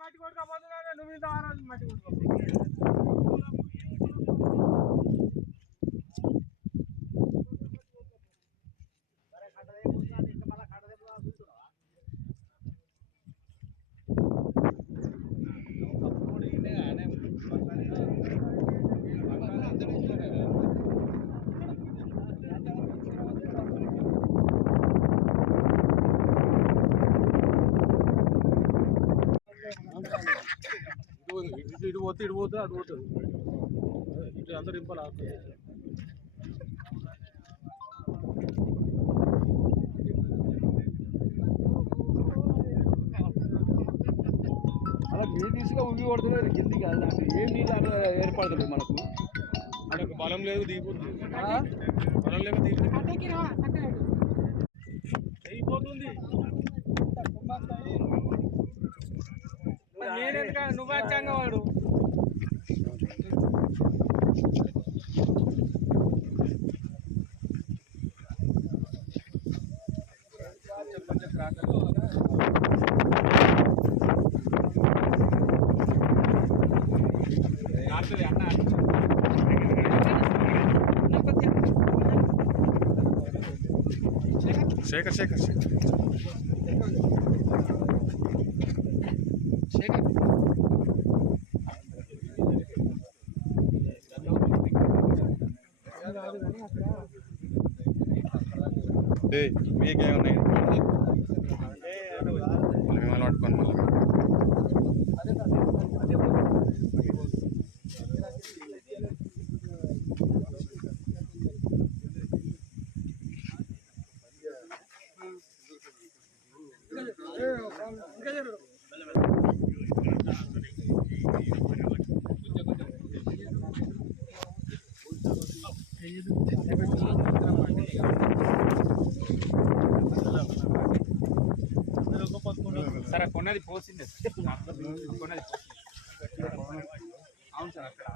మట్టి కొట్టుకోపోతున్నా నువ్వు ఇంత ఆరాధన మట్టి కొట్టుకో ఇటు పోతే అటు పోతుంది ఇటు అందరు ఇంపాలి అలా మీరు తీసుగా ఉమ్మి పడుతున్నారు కిందికి అంటే ఏం నీళ్ళు అట్లా ఏర్పడుతుంది మనకు మనకు బలం లేదు దిగిపోతుంది బలం లేక దిగిపోతుంది నేనెందుక నువ్వు వచ్చాంగా వాడు శేఖర్ శేఖర్ శేఖర్ మీకేమన్నా పట్టుకొని మళ్ళీ సరే కొన్నది పోసింది కొన్నది అవును సార్ అక్కడ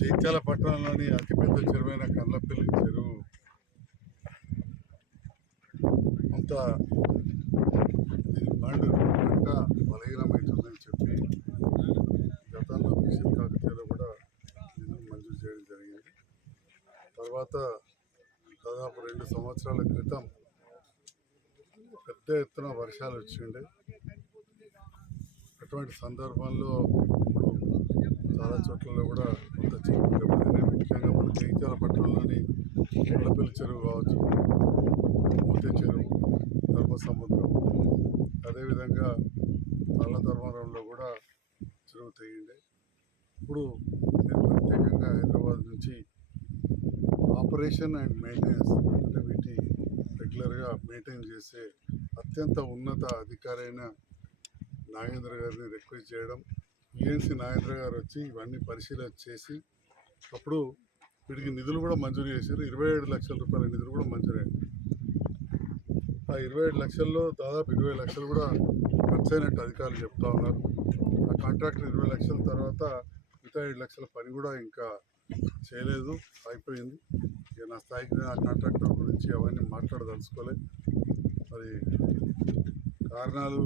జగిత్యాల పట్టణంలోని అతిపెద్ద చెరువైన కర్లపల్లి చెరువు అంత పంట బలహీనమవుతుందని చెప్పి గతంలో మిషన్ కాకతీయలో కూడా నిధులు మంజూరు చేయడం జరిగింది. తర్వాత దాదాపు 2 సంవత్సరాల క్రితం పెద్ద ఎత్తున వర్షాలు వచ్చిండే. అటువంటి సందర్భంలో చాలా చోట్లలో కూడా కొంత చెరువు దెబ్బతిన్నాయి. ముఖ్యంగా మన జగిత్యాల పట్టణంలోని కర్లపల్లి చెరువు కావచ్చు, మూతే చెరువు, ధర్మసముద్రం, అదేవిధంగా ధర్మవరంలో కూడా చెరువు తెగిండే. ఇప్పుడు నేను ప్రత్యేకంగా హైదరాబాద్ నుంచి ఆపరేషన్ అండ్ మెయింటెనెన్స్ అంటే వీటి రెగ్యులర్గా మెయింటైన్ చేసే అత్యంత ఉన్నత అధికారి అయిన నాగేంద్ర గారిని రిక్వెస్ట్ చేయడం, ఈఎన్సీ నాగేంద్ర గారు వచ్చి ఇవన్నీ పరిశీలన చేసి అప్పుడు వీటికి నిధులు కూడా మంజూరు చేశారు. 27 లక్షల రూపాయల నిధులు కూడా మంజూరయ్యాయి. ఆ 27 లక్షల్లో దాదాపు 20 లక్షలు కూడా ఖర్చు అయినట్టు అధికారులు చెప్తా ఉన్నారు. ఆ కాంట్రాక్టర్ 20 లక్షల తర్వాత మిగతా 7 లక్షల పని కూడా ఇంకా చేయలేదు, అయిపోయింది. ఇక నా స్థాయికి నేను ఆ కాంట్రాక్టర్ గురించి అవన్నీ మాట్లాడదలుచుకోలేదు. మరి కారణాలు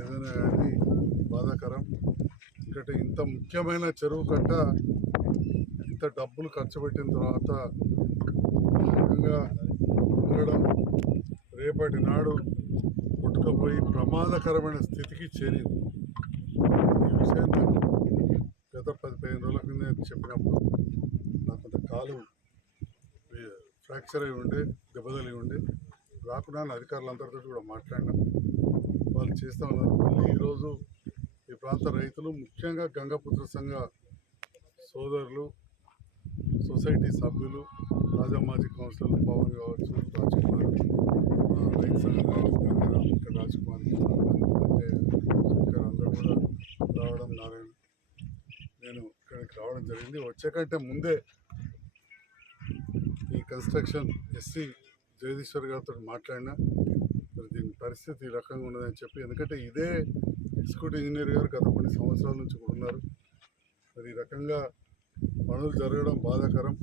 ఏదైనా కానీ బాధాకరం. ఎందుకంటే ఇంత ముఖ్యమైన చెరువు కట్ట ఇంత డబ్బులు ఖర్చు పెట్టిన తర్వాత ముఖ్యంగా ఉండడం రేపటి నాడు కొట్టుకుపోయి ప్రమాదకరమైన స్థితికి చేరింది. ఈ విషయం నాకు గత 10-15 రోజుల కింద చెప్పినప్పుడు నాకు కొంత కాలు ఫ్రాక్చర్ అయి ఉండే, దెబ్బతలిగి ఉండే, రాకుండా అధికారులందరితో కూడా మాట్లాడినాం. వాళ్ళు చేస్తూ ఉన్నారు. మళ్ళీ ఈరోజు ఈ ప్రాంత రైతులు ముఖ్యంగా గంగపుత్ర సంఘ సోదరులు, సొసైటీ సభ్యులు, రాజా మాజీ కౌన్సిలర్ పవన్ కావచ్చు, రాజ్కుమార్, రైతు సంఘం ఇక్కడ రాజ్కుమార్, శంకర్ అందరూ కూడా రావడం, నారాయణ, నేను ఇక్కడికి రావడం జరిగింది. వచ్చే కంటే ముందే ఈ కన్స్ట్రక్షన్ ఎస్సీ జగదీశ్వర్ గారితో మాట్లాడినా మరి దీని పరిస్థితి ఈ రకంగా ఉన్నదని చెప్పి, ఎందుకంటే ఇదే ఎగ్జిక్యూటివ్ ఇంజనీర్ గారు గత కొన్ని సంవత్సరాల నుంచి కూడా ఉన్నారు. మరి ఈ రకంగా పనులు జరగడం బాధాకరం.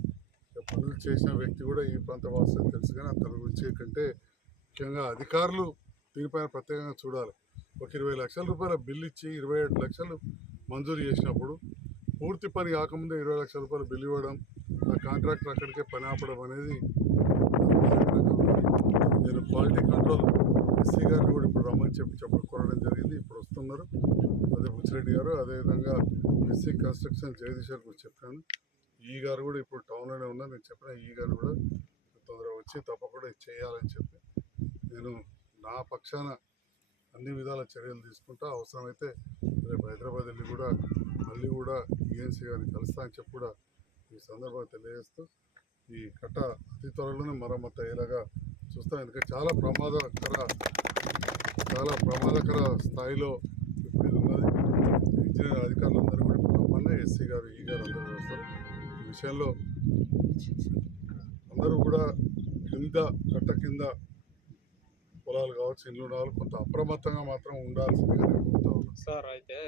పనులు చేసిన వ్యక్తి కూడా ఈ ప్రాంత వాస్తవం తెలుసు, కానీ తన గురించి కంటే ముఖ్యంగా అధికారులు దీనిపైన ప్రత్యేకంగా చూడాలి. ఒక 20 లక్షల రూపాయల బిల్లు ఇచ్చి 27 లక్షలు మంజూరు చేసినప్పుడు పూర్తి పని కాకముందే 20 లక్షల రూపాయలు బిల్లు ఇవ్వడం, ఆ కాంట్రాక్టర్ అక్కడికే పని ఆపడం అనేది నేను క్వాలిటీ కంట్రోల్ ఎస్సీ గారిని కూడా ఇప్పుడు రమ్మని కోరడం జరిగింది. ఇప్పుడు వస్తున్నారు. అదే బుచ్చిరెడ్డి గారు, అదేవిధంగా ఎస్సీ కన్స్ట్రక్షన్ జగదీశ్వర్ కూడా చెప్పాను. ఈ గారు కూడా ఇప్పుడు టౌన్లోనే ఉన్నారు. నేను చెప్పిన ఈ గారు కూడా తొందరగా వచ్చి తప్పకుండా ఇది చేయాలని చెప్పి నేను నా పక్షాన అన్ని విధాల చర్యలు తీసుకుంటా. అవసరమైతే రేపు హైదరాబాద్ వెళ్ళి కూడా మళ్ళీ కూడా ఈఎన్సీ గారిని కలుస్తా అని చెప్పి కూడా ఈ సందర్భంగా తెలియజేస్తూ ఈ కట్ట అతి త్వరలోనే మరమ్మతు అయ్యేలాగా చూస్తాం. ఎందుకంటే చాలా ప్రమాదకర స్థాయిలో ఇప్పుడు ఇది ఉన్నది. ఇంజనీర్ అధికారులందరూ కూడా ఇప్పుడు రమ్మన్నా ఎస్సీ గారు, ఈ గారు అందరూ వస్తారు. ఈ విషయంలో అందరూ కూడా కట్ట కింద పొలాలు కావచ్చు, ఇల్లు కావాలి, కొంత అప్రమత్తంగా మాత్రం ఉండాల్సిందిగా నేను కోరుతా ఉన్నాను. సార్ అయితే